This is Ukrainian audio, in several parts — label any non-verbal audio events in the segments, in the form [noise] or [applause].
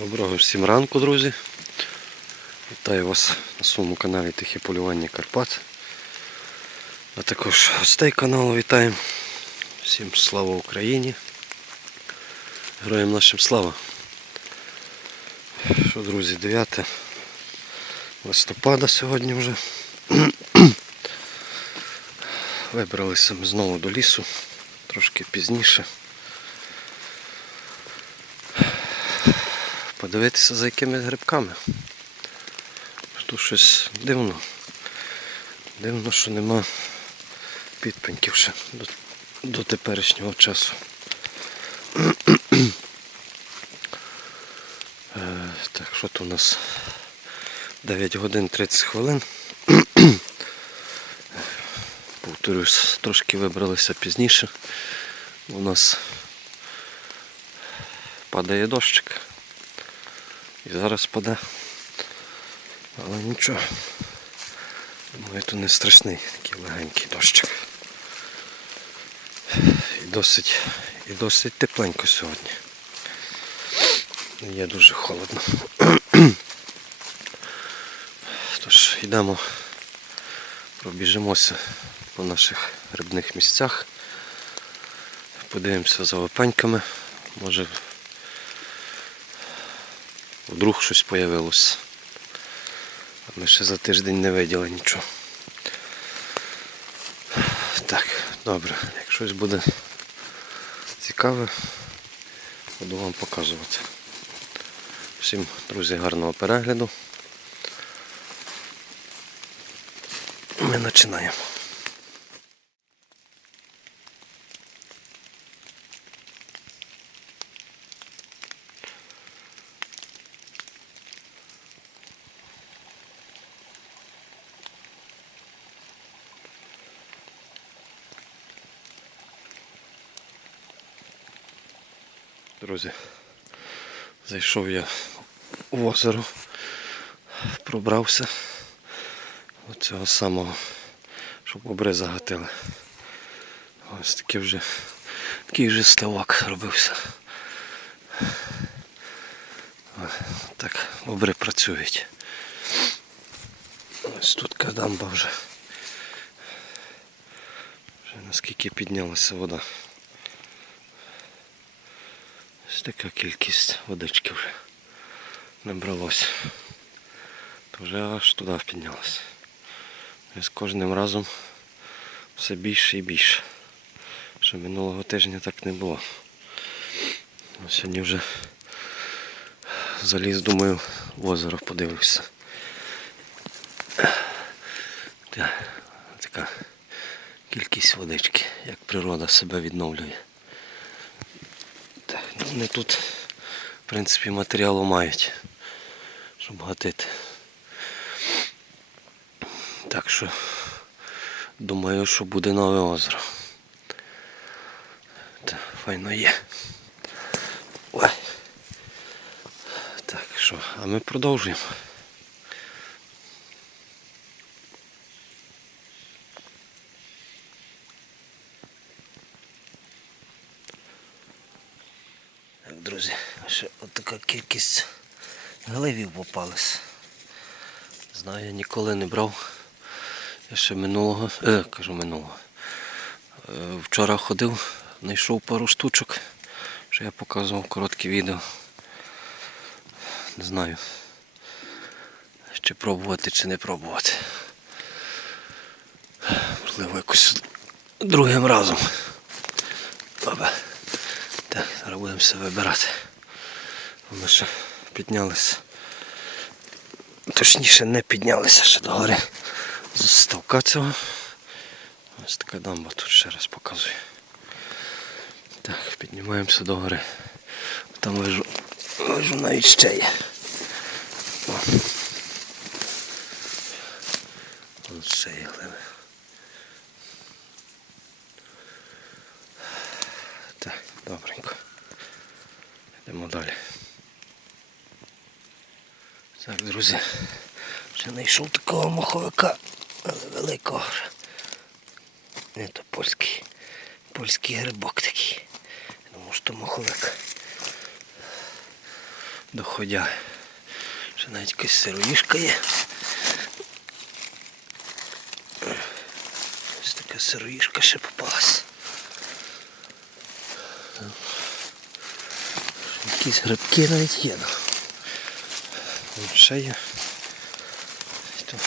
Доброго всім ранку, друзі. Вітаю вас на своєму каналі Тихе полювання Карпат. А також гостей каналу вітаємо. Всім слава Україні. Героям нашим слава. Що, друзі, 9 листопада сьогодні вже. Вибралися ми знову до лісу, трошки пізніше. Подивитися за якимись грибками. Тут щось дивно. Дивно, що нема підпеньків ще до, до теперішнього часу. Е, так, що тут у нас 9 годин 30 хвилин. Повторюсь, трошки вибралися пізніше. У нас падає дощик. І зараз паде. Але нічого. Думаю, то не страшний такий легенький дощик. І досить, і досить тепленько сьогодні. Є дуже холодно. Тож йдемо, пробіжимося по наших грибних місцях. Подивимося за опеньками. Може вдруг щось появилося. А ми ще за тиждень не виділи нічого. Так, добре, як щось буде цікаве, буду вам показувати. Всім, друзі, гарного перегляду. Ми починаємо. Друзі, зайшов я в озеро, пробрався от цього самого, щоб бобри загатили. Ось такий вже такий вже ставок робився. Ось Так, бобри працюють. Ось тут кадамба вже. Вже наскільки піднялася вода. Ось така кількість водички вже набралось. То вже аж туди піднялося. І з кожним разом все більше і більше. Ще минулого тижня так не було. А сьогодні вже заліз, думаю, в озеро подивлюся. Та, Така кількість водички, як природа себе відновлює. Вони тут, в принципі, матеріалу мають, щоб гатити. Так що думаю, що буде нове озеро. Та, файно є. Ой. Так що, а ми продовжуємо. Так, друзі, ще от така кількість гливів попалась. Знаю, я ніколи не брав. Я ще минулого, е, кажу минулого. Е, вчора ходив, знайшов пару штучок, що я показував коротке відео. Не знаю, чи пробувати, чи не пробувати. Можливо, якось другим разом. Баба. Так, зараз будемо все вибирати. Ми ще піднялися. Точніше не піднялися ще до гори з ставка цього. Ось така дамба тут ще раз показую. Так, піднімаємося до гори. Там вижу, вижу навіть ще є. О. Ще є гливи. Так, добренько. Йдемо далі. Так, друзі, ще знайшов такого маховика, але великого. вже. Не то польський. Польський грибок такий. Думав, що маховик. доходя. Ще навіть якась сироїшка є. Ось така сироїшка ще попалась. Якісь грибки навіть є. Є. Тут,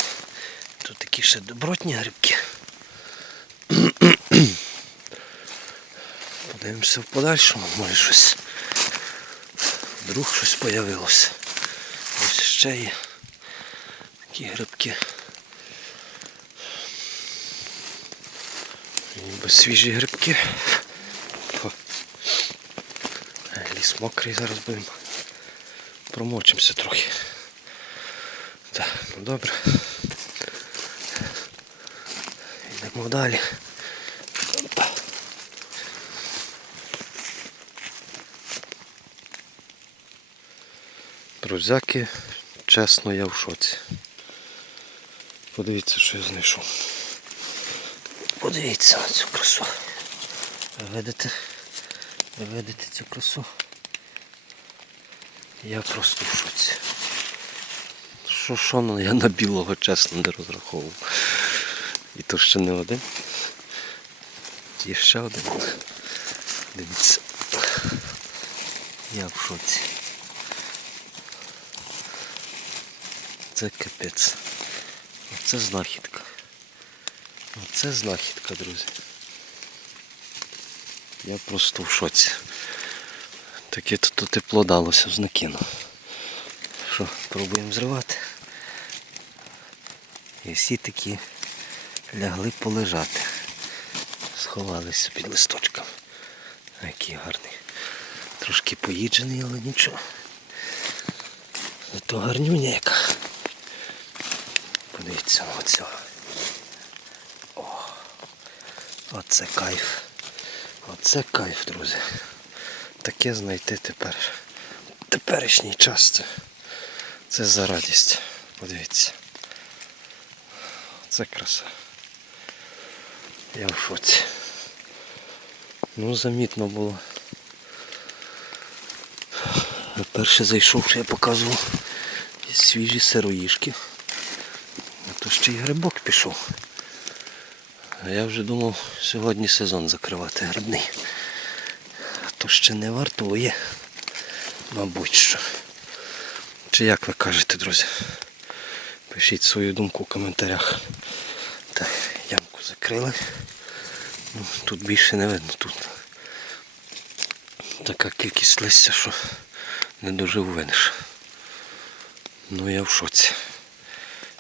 тут такі ще добротні грибки. [clears throat] Подивимося в подальшому, може щось. Вдруг щось появилося. Ось ще є такі грибки. Ніби свіжі грибки. Ліс мокрий, зараз будемо. Промочимося трохи. Так, ну добре. Йдемо далі. Друзяки, чесно, я в шоці. Подивіться, що я знайшов. Подивіться на цю красу. Ви видите? Ви видите цю красу? Я просто в шоці. Що що ну, я на білого чесно не розраховував. І то ще не один. Є ще один. Дивіться. Я в шоці. Це капець. Оце знахідка. Оце знахідка, друзі. Я просто в шоці. Таке тут тепло далося з накину. Що, пробуємо зривати. І всі такі лягли полежати. Сховалися під листочком. Який гарний. Трошки поїджений, але нічого. Зато гарнюня яка. Подивіться на оцього. О, оце кайф. Оце кайф, друзі. Таке знайти тепер. Теперішній час це, це за радість. Подивіться. Це краса. Я в шоці. Ну, замітно було. Перше що я показував свіжі сироїшки. А то ще й грибок пішов. А я вже думав сьогодні сезон закривати грибний. А то ще не вартує. Мабуть що. Чи як ви кажете, друзі? Пишіть свою думку в коментарях. Так, ямку закрили. Ну, тут більше не видно. Тут така кількість листя, що не дуже винеш. Ну я в шоці.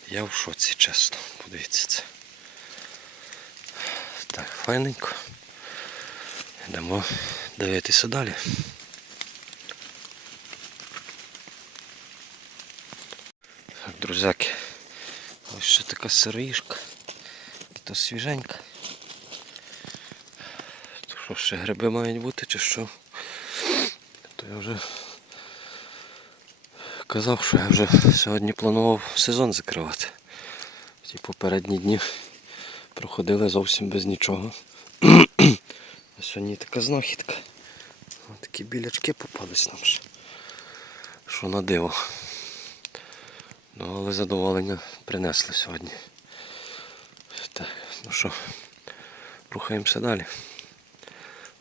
Я в шоці, чесно. Подивіться це. Так, файненько. Йдемо дивитися далі. Друзяки. Ось ще така сироїшка. І то свіженька. То що ще гриби мають бути чи що? То я вже казав, що я вже сьогодні планував сезон закривати. Ті попередні дні проходили зовсім без нічого. [clears throat] А сьогодні така знахідка. Такі білячки попались нам ще. Що на диво. Ну, але задоволення принесли сьогодні. Так, ну що, рухаємося далі.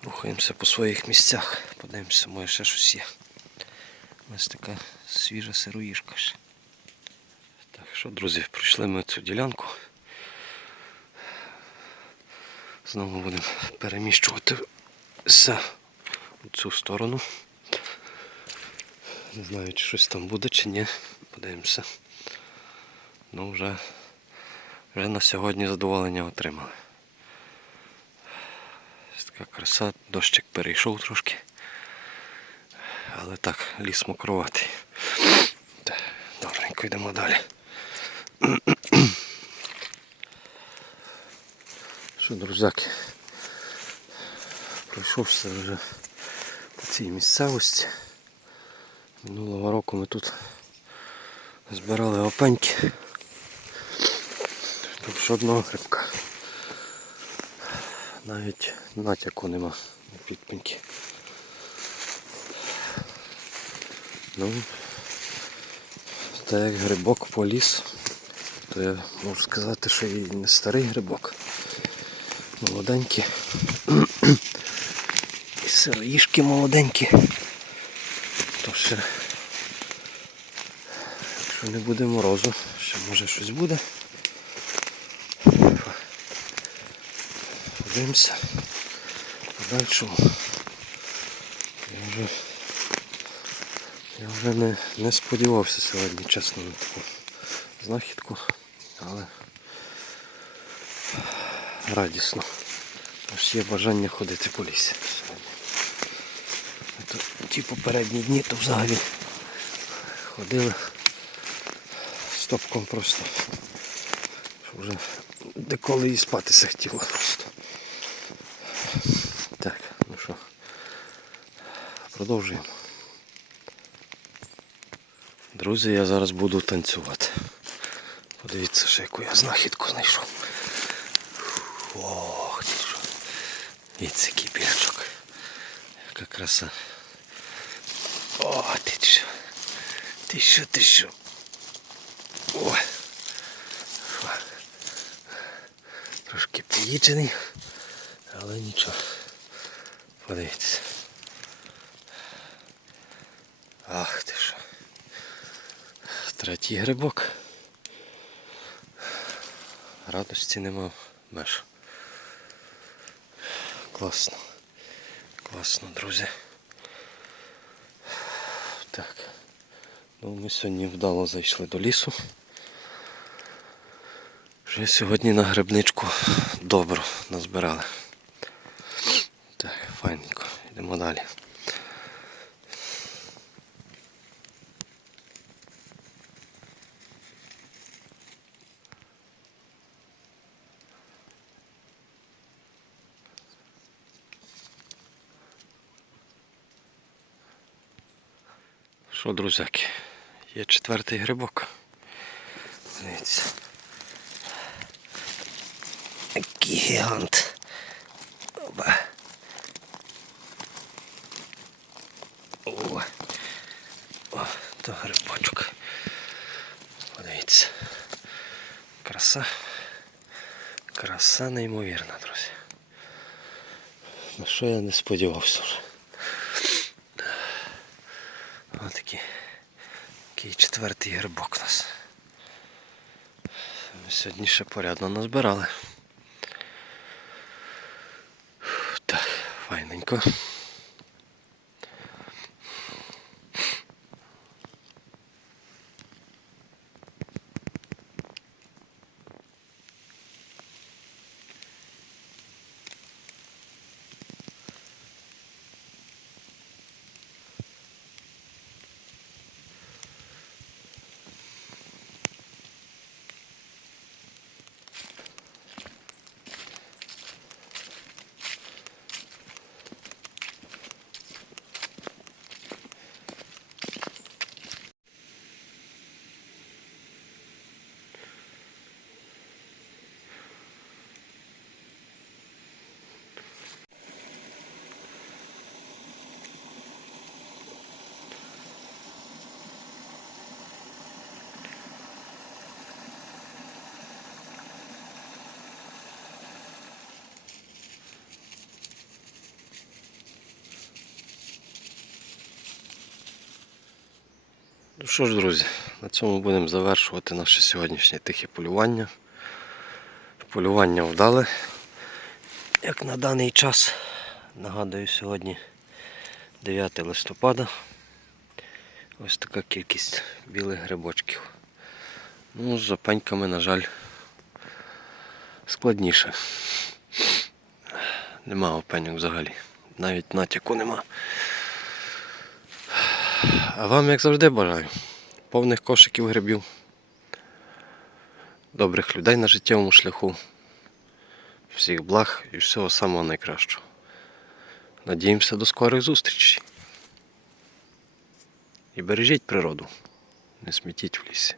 Рухаємося по своїх місцях. Подивимося, може ще щось є. Ось така свіжа сироїшка ще. Так що, друзі, пройшли ми цю ділянку. Знову будемо переміщуватися в цю сторону. Не знаю, чи щось там буде, чи ні. Подивимося. Ну вже, вже на сьогодні задоволення отримали. Така краса, дощик перейшов трошки. Але так, ліс мокроватий. Так, Добренько йдемо далі. Що, друзяки, пройшовся вже по цій місцевості. Минулого року ми тут збирали опеньки. Тут жодного грибка. Навіть натяку нема на підпеньки. Ну, Та як грибок поліз, то я можу сказати, що і не старий грибок. Молоденький. І сироїшки молоденькі. То ще, якщо не буде морозу, ще може щось буде. Подивимося. Подальшому. Я вже, я вже не, не сподівався сьогодні, чесно, на таку знахідку, але радісно. Аж є бажання ходити по лісі. То ті попередні дні то взагалі ходили стопком просто. Що вже деколи і спатися хотіло просто. Так, ну що, продовжуємо. Друзі, я зараз буду танцювати. Подивіться, ще яку я знахідку знайшов. Ох, що. Дивіться, який білячок. Яка краса. О, ти що. Ти що, ти що. О. Трошки поїджений, але нічого. Подивіться. Ах ти що. Третій грибок. Радості нема меж. Класно. Класно, друзі. Так. Ну, ми сьогодні вдало зайшли до лісу. Вже сьогодні на грибничку добро назбирали. Так, файненько. Йдемо далі. Що, друзяки, є четвертий грибок. Дивіться. Який гігант. Оба. О. О, то грибочок. Подивіться. Краса. Краса неймовірна, друзі. На що я не сподівався вже. Ось такий, такий четвертий грибок у нас. Ми сьогодні ще порядно назбирали. Так, файненько. Ну що ж, друзі, на цьому будемо завершувати наше сьогоднішнє тихе полювання. Полювання вдале. Як на даний час, нагадую, сьогодні 9 листопада. Ось така кількість білих грибочків. Ну, з запеньками, на жаль, складніше. Нема опеньок взагалі. Навіть натяку нема. А вам, як завжди, бажаю. Повних кошиків грибів. Добрих людей на життєвому шляху. Всіх благ і всього самого найкращого. Надіємося до скорих зустрічей. І бережіть природу. Не смітіть в лісі.